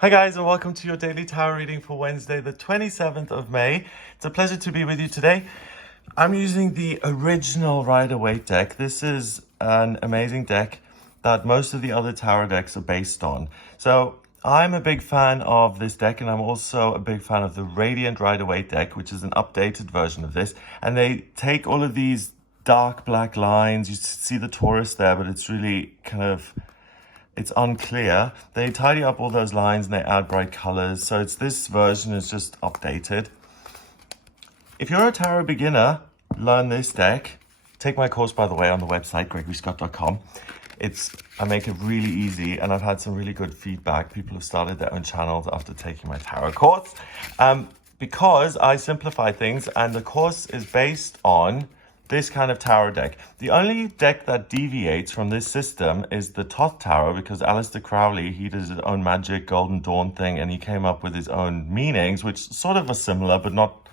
Hi guys, and welcome to your daily tarot reading for Wednesday, the 27th of May. It's a pleasure to be with you today. I'm using the original Rider-Waite deck. This is an amazing deck that most of the other tarot decks are based on. So I'm a big fan of this deck, and I'm also a big fan of the Radiant Rider-Waite deck, which is an updated version of this. And they take all of these dark black lines. You see the Taurus there, but it's really it's unclear. They tidy up all those lines and they add bright colors. So this version is just updated. If you're a tarot beginner, learn this deck. Take my course, by the way, on the website, gregoryscott.com. I make it really easy, and I've had some really good feedback. People have started their own channels after taking my tarot course. Because I simplify things, and the course is based on this kind of tarot deck. The only deck that deviates from this system is the Thoth Tarot, because Aleister Crowley, he did his own magic Golden Dawn thing, and he came up with his own meanings, which sort of are similar, but not,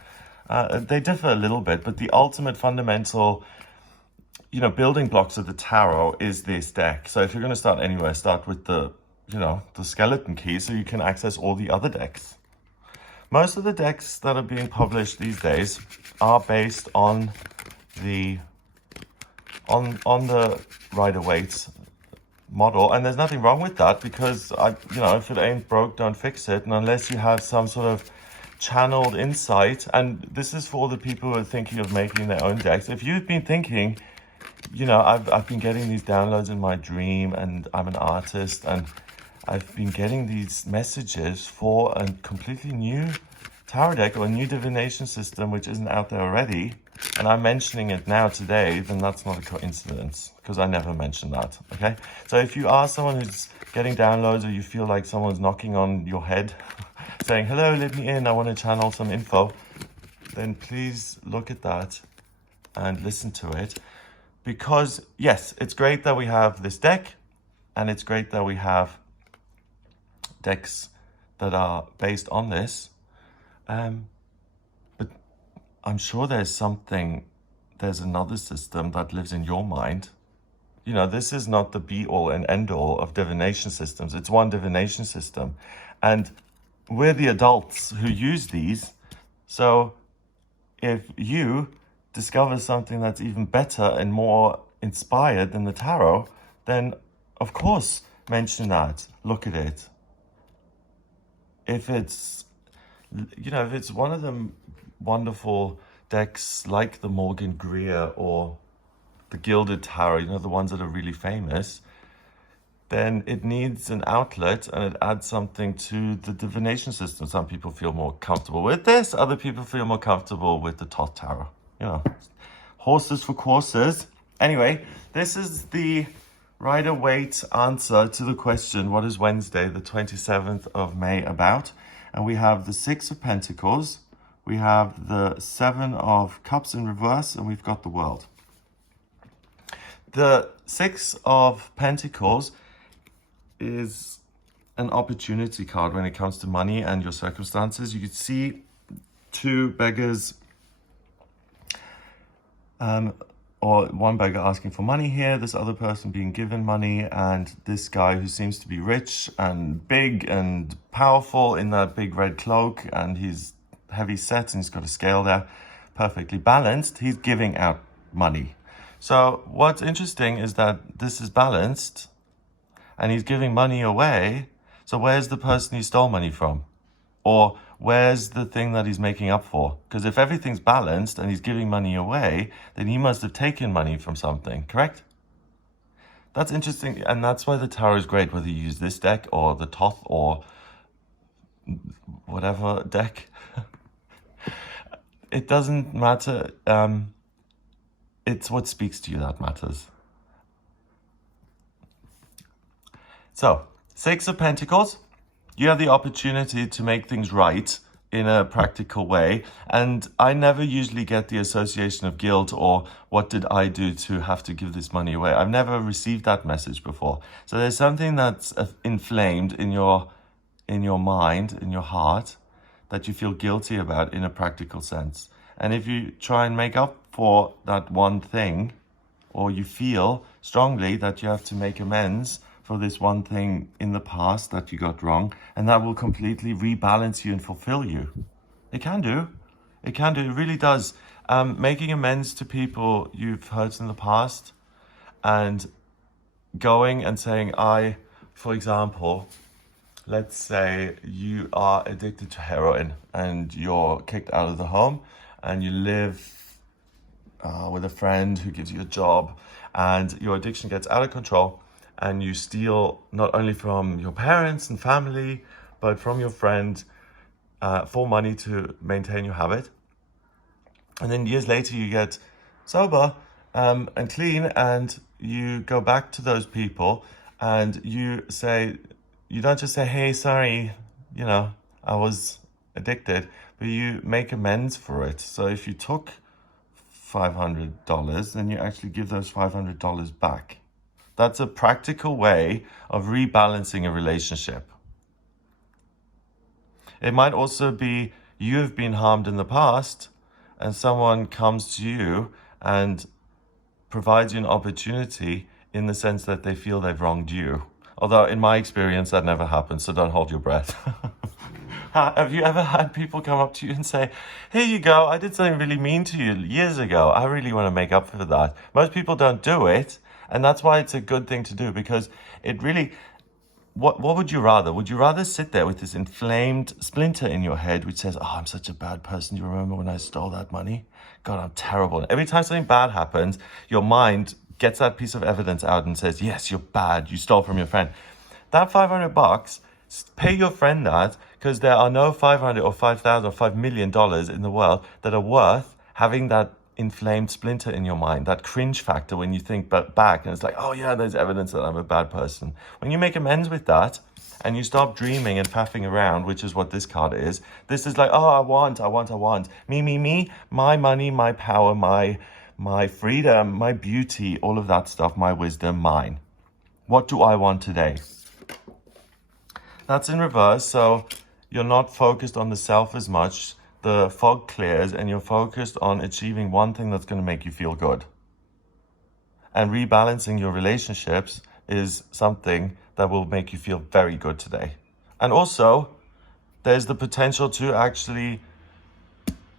they differ a little bit. But the ultimate fundamental, building blocks of the tarot is this deck. So if you're going to start anywhere, start with the skeleton key so you can access all the other decks. Most of the decks that are being published these days are based on the Rider-Waite model, and there's nothing wrong with that, because if it ain't broke, don't fix it. And unless you have some sort of channeled insight, and this is for all the people who are thinking of making their own decks. If you've been thinking, I've been getting these downloads in my dream, and I'm an artist, and I've been getting these messages for a completely new tarot deck or a new divination system which isn't out there already, and I'm mentioning it now today, then that's not a coincidence, because I never mentioned that, okay? So if you are someone who's getting downloads, or you feel like someone's knocking on your head saying, hello, let me in, I want to channel some info, then please look at that and listen to it. Because yes, it's great that we have this deck, and it's great that we have decks that are based on this, but I'm sure there's another system that lives in your mind. This is not the be-all and end-all of divination systems. It's one divination system, and we're the adults who use these. So if you discover something that's even better and more inspired than the tarot, then of course mention that, look at it. If it's one of them wonderful decks like the Morgan Greer or the Gilded Tarot, the ones that are really famous, then it needs an outlet, and it adds something to the divination system. Some people feel more comfortable with this, other people feel more comfortable with the Thoth Tarot. Horses for courses. Anyway, this is the Rider-Waite answer to the question, what is Wednesday, the 27th of May about? And we have the Six of Pentacles, we have the Seven of Cups in reverse, and we've got the World. The Six of Pentacles is an opportunity card when it comes to money and your circumstances. You could see two beggars, or one beggar asking for money here, this other person being given money, and this guy who seems to be rich and big and powerful in that big red cloak, and he's heavy set and he's got a scale there, perfectly balanced. He's giving out money. So what's interesting is that this is balanced and he's giving money away. So where's the person he stole money from? Or where's the thing that he's making up for? Because if everything's balanced and he's giving money away, then he must have taken money from something, correct? That's interesting, and that's why the tarot is great, whether you use this deck or the Thoth or whatever deck. It doesn't matter. It's what speaks to you that matters. So, Six of Pentacles. You have the opportunity to make things right in a practical way. And I never usually get the association of guilt or what did I do to have to give this money away. I've never received that message before. So there's something that's inflamed in your mind, in your heart, that you feel guilty about in a practical sense. And if you try and make up for that one thing, or you feel strongly that you have to make amends for this one thing in the past that you got wrong, and that will completely rebalance you and fulfill you. It can do. It can do. It really does. Making amends to people you've hurt in the past and going and saying, for example, let's say you are addicted to heroin and you're kicked out of the home and you live with a friend who gives you a job, and your addiction gets out of control and you steal not only from your parents and family, but from your friend for money to maintain your habit. And then years later you get sober and clean, and you go back to those people and you don't just say, hey, sorry, I was addicted, but you make amends for it. So if you took $500, then you actually give those $500 back. That's a practical way of rebalancing a relationship. It might also be you have been harmed in the past and someone comes to you and provides you an opportunity in the sense that they feel they've wronged you. Although in my experience, that never happens, so don't hold your breath. Have you ever had people come up to you and say, here you go, I did something really mean to you years ago. I really want to make up for that. Most people don't do it, and that's why it's a good thing to do, because it really... What would you rather? Would you rather sit there with this inflamed splinter in your head which says, I'm such a bad person. Do you remember when I stole that money? God, I'm terrible. And every time something bad happens, your mind gets that piece of evidence out and says, yes, you're bad. You stole from your friend. That $500, pay your friend that, because there are no 500 or 5,000 or $5 million in the world that are worth having that inflamed splinter in your mind, that cringe factor when you think back and it's like, oh yeah, there's evidence that I'm a bad person. When you make amends with that and you stop dreaming and faffing around, which is what this card is, this is like, oh, I want, me, my money, my power, my freedom, my beauty, all of that stuff, my wisdom, mine. What do I want today? That's in reverse, so you're not focused on the self as much. The fog clears and you're focused on achieving one thing that's going to make you feel good. And rebalancing your relationships is something that will make you feel very good today. And also, there's the potential to actually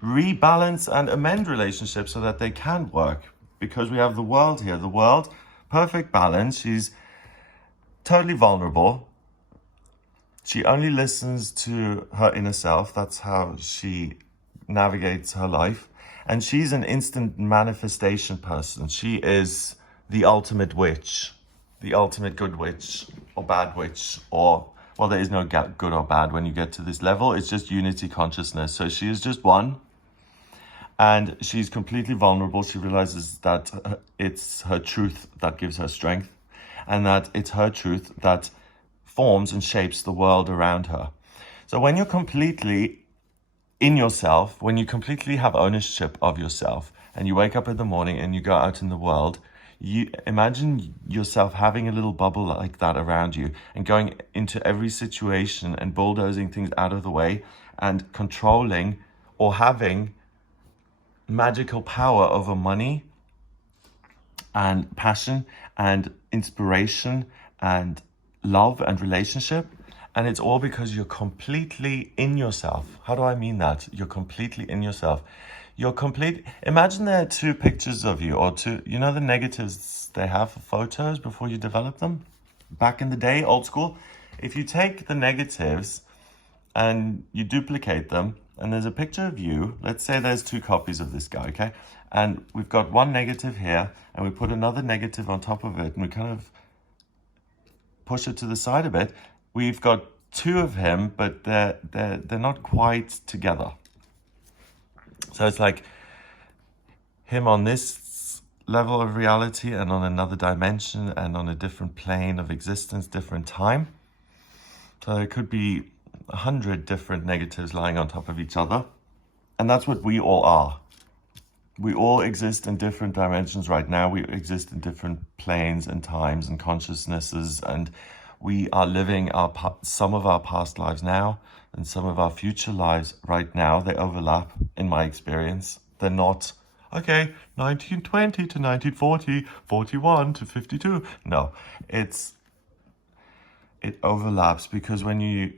rebalance and amend relationships so that they can work. Because we have the world here. The world, perfect balance. She's totally vulnerable. She only listens to her inner self. That's how she navigates her life. And she's an instant manifestation person. She is the ultimate witch, the ultimate good witch or bad witch, or, well, there is no good or bad when you get to this level. It's just unity consciousness. So she is just one. And she's completely vulnerable. She realizes that it's her truth that gives her strength, and that it's her truth that forms and shapes the world around her. So when you're completely in yourself, when you completely have ownership of yourself, and you wake up in the morning and you go out in the world, you imagine yourself having a little bubble like that around you and going into every situation and bulldozing things out of the way and controlling or having magical power over money and passion and inspiration and love and relationship. And it's all because you're completely in yourself. How do I mean that? You're completely in yourself. Imagine there are two pictures of you, or two, the negatives they have for photos before you develop them? Back in the day, old school, if you take the negatives and you duplicate them, and there's a picture of you, let's say there's two copies of this guy, okay? And we've got one negative here, and we put another negative on top of it, and we kind of push it to the side a bit. We've got two of him, but they're not quite together. So it's like him on this level of reality and on another dimension and on a different plane of existence, different time. So it could be 100 different negatives lying on top of each other. And that's what we all are. We all exist in different dimensions right now. We exist in different planes and times and consciousnesses, and we are living some of our past lives now and some of our future lives right now. They overlap, in my experience. They're not, 1920 to 1940, 41 to 52. No, it's it overlaps, because when you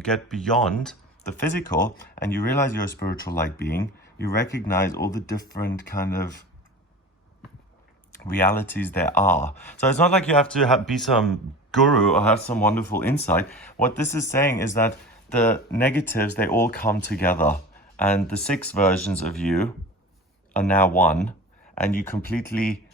get beyond the physical and you realize you're a spiritual light being, you recognize all the different kind of realities there are. So it's not like you have to be some guru or have some wonderful insight. What this is saying is that the negatives, they all come together, and the 6 versions of you are now one, and you completely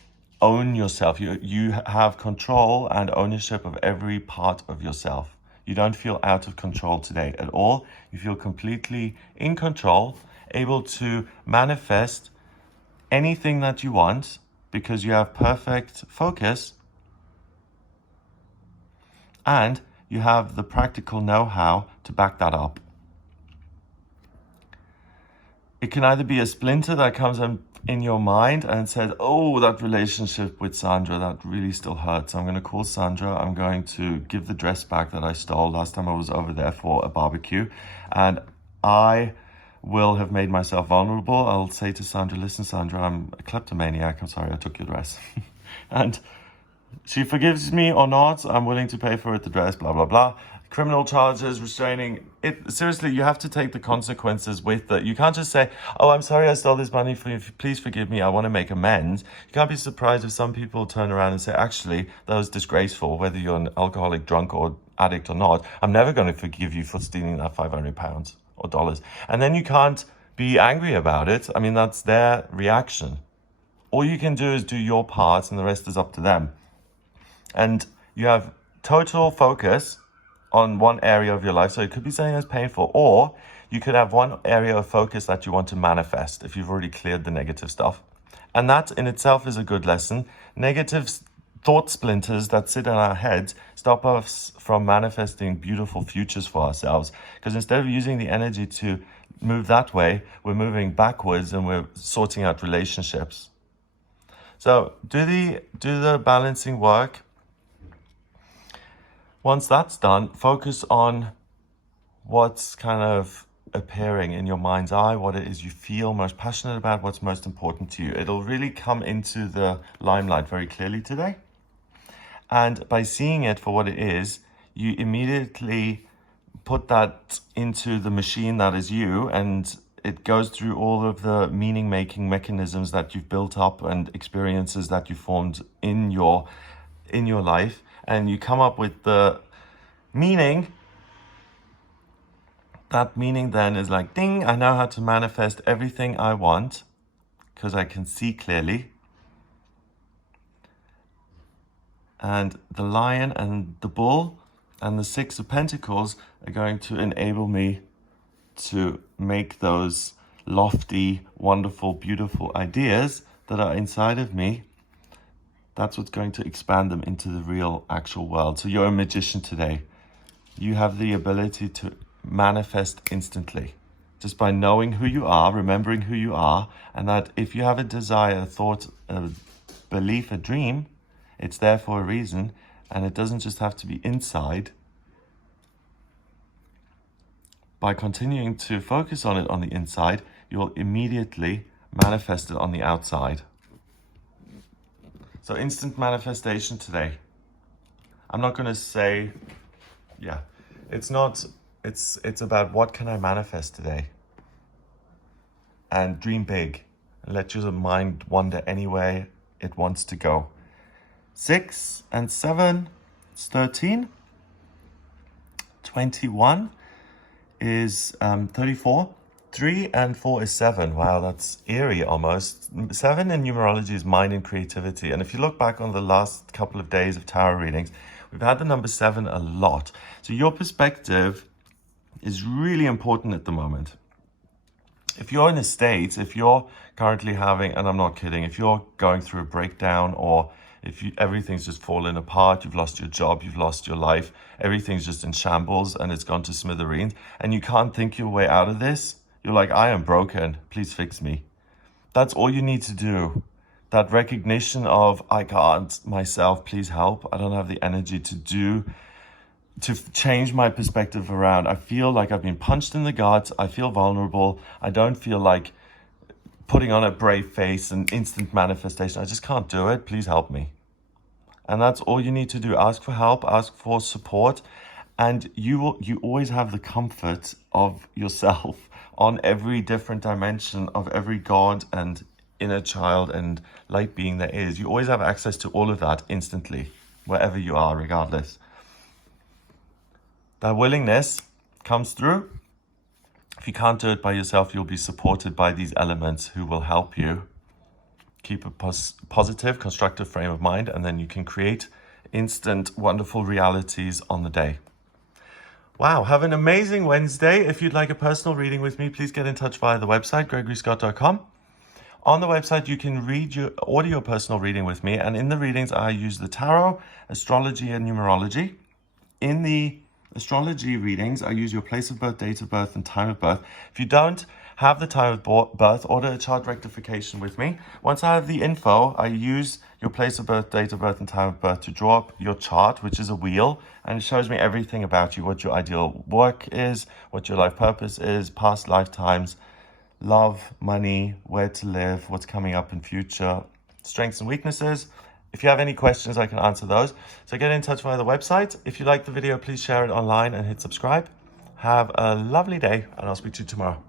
own yourself. You have control and ownership of every part of yourself. You don't feel out of control today at all. You feel completely in control, able to manifest anything that you want, because you have perfect focus and you have the practical know-how to back that up. It can either be a splinter that comes in your mind and says, oh, that relationship with Sandra, that really still hurts. I'm going to call Sandra. I'm going to give the dress back that I stole last time I was over there for a barbecue. And I will have made myself vulnerable. I'll say to Sandra, listen, Sandra, I'm a kleptomaniac. I'm sorry I took your dress. And she forgives me or not. I'm willing to pay for it, the dress, blah, blah, blah. Criminal charges, restraining. Seriously, you have to take the consequences with it. You can't just say, oh, I'm sorry I stole this money from you. Please forgive me. I want to make amends. You can't be surprised if some people turn around and say, actually, that was disgraceful, whether you're an alcoholic, drunk, or addict or not. I'm never going to forgive you for stealing that £500 or dollars. And then you can't be angry about it. I mean, that's their reaction. All you can do is do your part, and the rest is up to them. And you have total focus on one area of your life. So it could be something that's painful, or you could have one area of focus that you want to manifest if you've already cleared the negative stuff. And that in itself is a good lesson. Negative thought splinters that sit in our heads stop us from manifesting beautiful futures for ourselves. Because instead of using the energy to move that way, we're moving backwards and we're sorting out relationships. So do the balancing work. Once that's done, focus on what's kind of appearing in your mind's eye, what it is you feel most passionate about, what's most important to you. It'll really come into the limelight very clearly today. And by seeing it for what it is, you immediately put that into the machine that is you, and it goes through all of the meaning-making mechanisms that you've built up and experiences that you formed in your life, and you come up with the meaning. That meaning then is like, ding, I know how to manifest everything I want because I can see clearly. And the lion and the bull and the 6 of Pentacles are going to enable me to make those lofty, wonderful, beautiful ideas that are inside of me. That's what's going to expand them into the real, actual world. So you're a magician today. You have the ability to manifest instantly just by knowing who you are, remembering who you are, and that if you have a desire, a thought, a belief, a dream, it's there for a reason, and it doesn't just have to be inside. By continuing to focus on it on the inside, you'll immediately manifest it on the outside. So instant manifestation today. I'm not going to say, it's about what can I manifest today? And dream big. And let your mind wander anywhere it wants to go. 6 and 7 is 13. 21 is 34. 3 and 4 is 7. Wow, that's eerie almost. 7 in numerology is mind and creativity. And if you look back on the last couple of days of tarot readings, we've had the number 7 a lot. So your perspective is really important at the moment. If you're in a state, if you're currently having, and I'm not kidding, if you're going through a breakdown, or if everything's just fallen apart, you've lost your job, you've lost your life, everything's just in shambles and it's gone to smithereens, and you can't think your way out of this, you're like, I am broken, please fix me. That's all you need to do. That recognition of, I can't myself, please help. I don't have the energy to change my perspective around. I feel like I've been punched in the gut. I feel vulnerable. I don't feel like putting on a brave face and instant manifestation. I just can't do it. Please help me. And that's all you need to do. Ask for help, ask for support, and you always have the comfort of yourself on every different dimension of every God and inner child and light being there is. You always have access to all of that instantly, wherever you are, regardless. That willingness comes through. If you can't do it by yourself, you'll be supported by these elements who will help you. Keep a positive, constructive frame of mind, and then you can create instant, wonderful realities on the day. Wow, have an amazing Wednesday. If you'd like a personal reading with me, please get in touch via the website, gregoryscott.com. On the website, you can read your audio personal reading with me, and in the readings, I use the tarot, astrology, and numerology. In the astrology readings, I use your place of birth, date of birth, and time of birth. If you don't have the time of birth, order a chart rectification with me. Once I have the info, I use your place of birth, date of birth, and time of birth to draw up your chart, which is a wheel, and it shows me everything about you, what your ideal work is, what your life purpose is, past lifetimes, love, money, where to live, what's coming up in future, strengths and weaknesses. If you have any questions, I can answer those. So get in touch via the website. If you like the video, please share it online and hit subscribe. Have a lovely day, and I'll speak to you tomorrow.